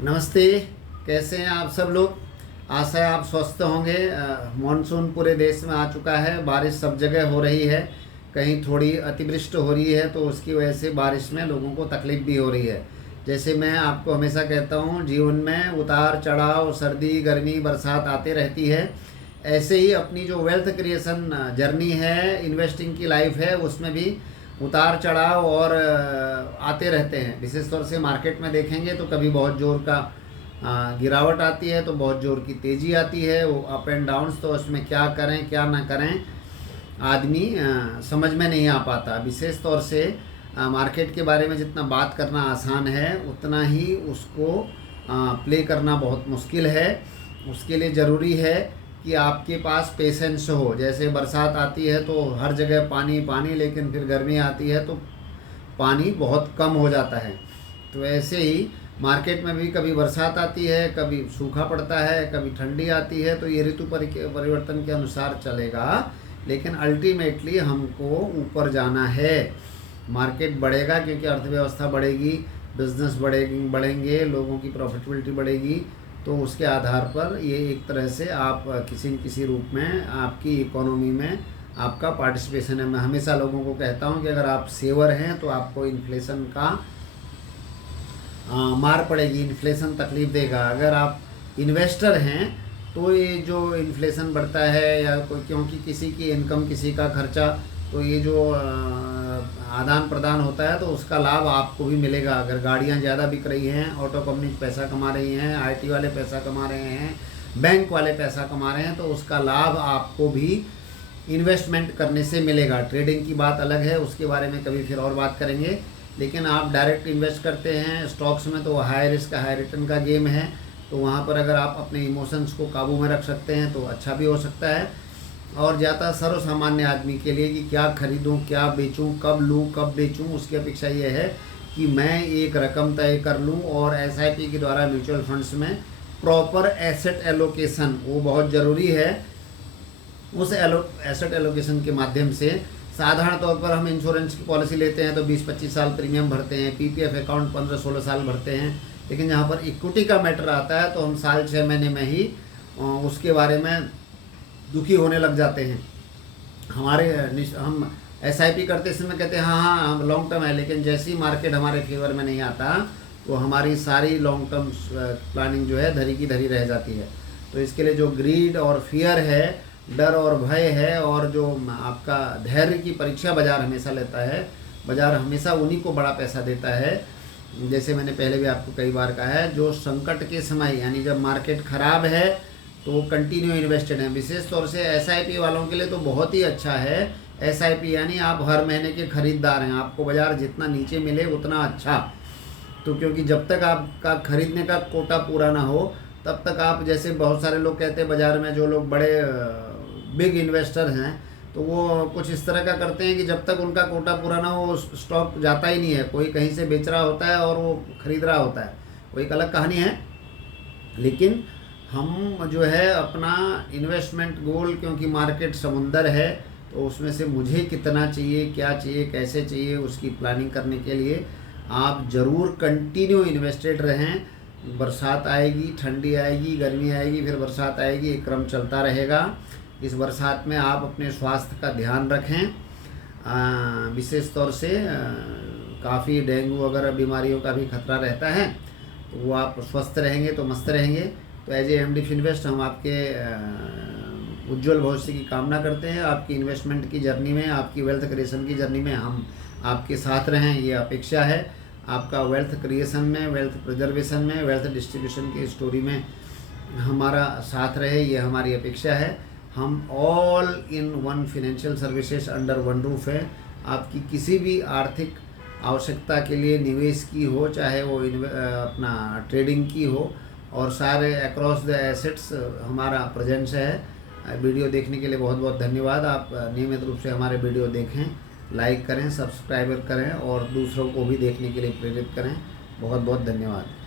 नमस्ते। कैसे हैं आप सब लोग। आशा है आप स्वस्थ होंगे। मानसून पूरे देश में आ चुका है, बारिश सब जगह हो रही है। कहीं थोड़ी अतिवृष्टि हो रही है तो उसकी वजह से बारिश में लोगों को तकलीफ भी हो रही है। जैसे मैं आपको हमेशा कहता हूँ, जीवन में उतार चढ़ाव, सर्दी गर्मी बरसात आते रहती है। ऐसे ही अपनी जो वेल्थ क्रिएशन जर्नी है, इन्वेस्टिंग की लाइफ है, उसमें भी उतार चढ़ाव और आते रहते हैं। विशेष तौर से मार्केट में देखेंगे तो कभी बहुत ज़ोर का गिरावट आती है तो बहुत ज़ोर की तेज़ी आती है। वो अप एंड डाउन्स, तो उसमें क्या करें क्या ना करें आदमी समझ में नहीं आ पाता। विशेष तौर से मार्केट के बारे में जितना बात करना आसान है, उतना ही उसको प्ले करना बहुत मुश्किल है। उसके लिए ज़रूरी है कि आपके पास पेशेंस हो। जैसे बरसात आती है तो हर जगह पानी पानी, लेकिन फिर गर्मी आती है तो पानी बहुत कम हो जाता है। तो ऐसे ही मार्केट में भी कभी बरसात आती है, कभी सूखा पड़ता है, कभी ठंडी आती है। तो ये ऋतु परिवर्तन के अनुसार चलेगा, लेकिन अल्टीमेटली हमको ऊपर जाना है। मार्केट बढ़ेगा क्योंकि अर्थव्यवस्था बढ़ेगी, बिजनेस बढ़ेंगे, लोगों की प्रॉफिटेबिलिटी बढ़ेगी। तो उसके आधार पर ये एक तरह से आप किसी न किसी रूप में आपकी इकोनॉमी में आपका पार्टिसिपेशन है। मैं हमेशा लोगों को कहता हूँ कि अगर आप सेवर हैं तो आपको इन्फ्लेशन का मार पड़ेगी, इन्फ्लेशन तकलीफ देगा। अगर आप इन्वेस्टर हैं तो ये जो इन्फ्लेशन बढ़ता है या कोई, क्योंकि किसी की इनकम किसी का खर्चा, तो ये जो आदान प्रदान होता है तो उसका लाभ आपको भी मिलेगा। अगर गाड़ियाँ ज़्यादा बिक रही हैं, ऑटो कंपनी पैसा कमा रही हैं, आईटी वाले पैसा कमा रहे हैं, बैंक वाले पैसा कमा रहे हैं, तो उसका लाभ आपको भी इन्वेस्टमेंट करने से मिलेगा। ट्रेडिंग की बात अलग है, उसके बारे में कभी फिर और बात करेंगे। लेकिन आप डायरेक्ट इन्वेस्ट करते हैं स्टॉक्स में तो हाई रिस्क हाई रिटर्न का गेम है। तो वहाँ पर अगर आप अपने इमोशंस को काबू में रख सकते हैं तो अच्छा भी हो सकता है। और ज़्यादा सर्वसामान्य आदमी के लिए कि क्या खरीदूं, क्या बेचूं, कब लूं, कब बेचूं, उसकी अपेक्षा ये है कि मैं एक रकम तय कर लूं। और एसआईपी के द्वारा म्यूचुअल फंड्स में प्रॉपर एसेट एलोकेशन वो बहुत ज़रूरी है। उस एसेट एलोकेशन के माध्यम से साधारण तौर पर हम इंश्योरेंस की पॉलिसी लेते हैं तो 20-25 साल प्रीमियम भरते हैं, पीपीएफ अकाउंट 15-16 साल भरते हैं। लेकिन जहाँ पर इक्विटी का मैटर आता है तो हम साल 6 महीने में ही उसके बारे में दुखी होने लग जाते हैं। हम एसआईपी करते समय कहते हैं हाँ हाँ हम लॉन्ग टर्म है, लेकिन जैसी मार्केट हमारे फेवर में नहीं आता तो हमारी सारी लॉन्ग टर्म प्लानिंग जो है धरी की धरी रह जाती है। तो इसके लिए जो ग्रीड और फियर है, डर और भय है, और जो आपका धैर्य की परीक्षा बाज़ार हमेशा लेता है, बाज़ार हमेशा उन्हीं को बड़ा पैसा देता है। जैसे मैंने पहले भी आपको कई बार कहा है, जो संकट के समय यानी जब मार्केट ख़राब है तो वो कंटिन्यू इन्वेस्टेड हैं। विशेष तौर से एसआईपी वालों के लिए तो बहुत ही अच्छा है। एसआईपी यानी आप हर महीने के खरीदार हैं, आपको बाज़ार जितना नीचे मिले उतना अच्छा। तो क्योंकि जब तक आपका खरीदने का कोटा पूरा ना हो तब तक आप, जैसे बहुत सारे लोग कहते हैं बाज़ार में, जो लोग बड़े बिग इन्वेस्टर हैं तो वो कुछ इस तरह का करते हैं कि जब तक उनका कोटा पूरा ना हो स्टॉक जाता ही नहीं है। कोई कहीं से बेच रहा होता है और वो खरीद रहा होता है, वो एक अलग कहानी है। लेकिन हम जो है अपना इन्वेस्टमेंट गोल, क्योंकि मार्केट समुंदर है तो उसमें से मुझे कितना चाहिए, क्या चाहिए, कैसे चाहिए, उसकी प्लानिंग करने के लिए आप ज़रूर कंटिन्यू इन्वेस्टेड रहें। बरसात आएगी, ठंडी आएगी, गर्मी आएगी, फिर बरसात आएगी, एक क्रम चलता रहेगा। इस बरसात में आप अपने स्वास्थ्य का ध्यान रखें। विशेष तौर से काफ़ी डेंगू वगैरह बीमारियों का भी खतरा रहता है, तो वो आप स्वस्थ रहेंगे तो मस्त रहेंगे। तो एज ए एमडी फिनवेस्ट हम आपके उज्जवल भविष्य की कामना करते हैं। आपकी इन्वेस्टमेंट की जर्नी में, आपकी वेल्थ क्रिएशन की जर्नी में हम आपके साथ रहें, ये अपेक्षा है। आपका वेल्थ क्रिएशन में, वेल्थ प्रिजर्वेशन में, वेल्थ डिस्ट्रीब्यूशन की स्टोरी में हमारा साथ रहे, ये हमारी अपेक्षा है। हम all in one financial services under one roof है। आपकी किसी भी आर्थिक आवश्यकता के लिए निवेश की हो, चाहे वो अपना ट्रेडिंग की हो, और सारे अक्रॉस द एसेट्स हमारा प्रेजेंस है। वीडियो देखने के लिए बहुत बहुत धन्यवाद। आप नियमित रूप से हमारे वीडियो देखें, लाइक करें, सब्सक्राइब करें और दूसरों को भी देखने के लिए प्रेरित करें। बहुत बहुत धन्यवाद।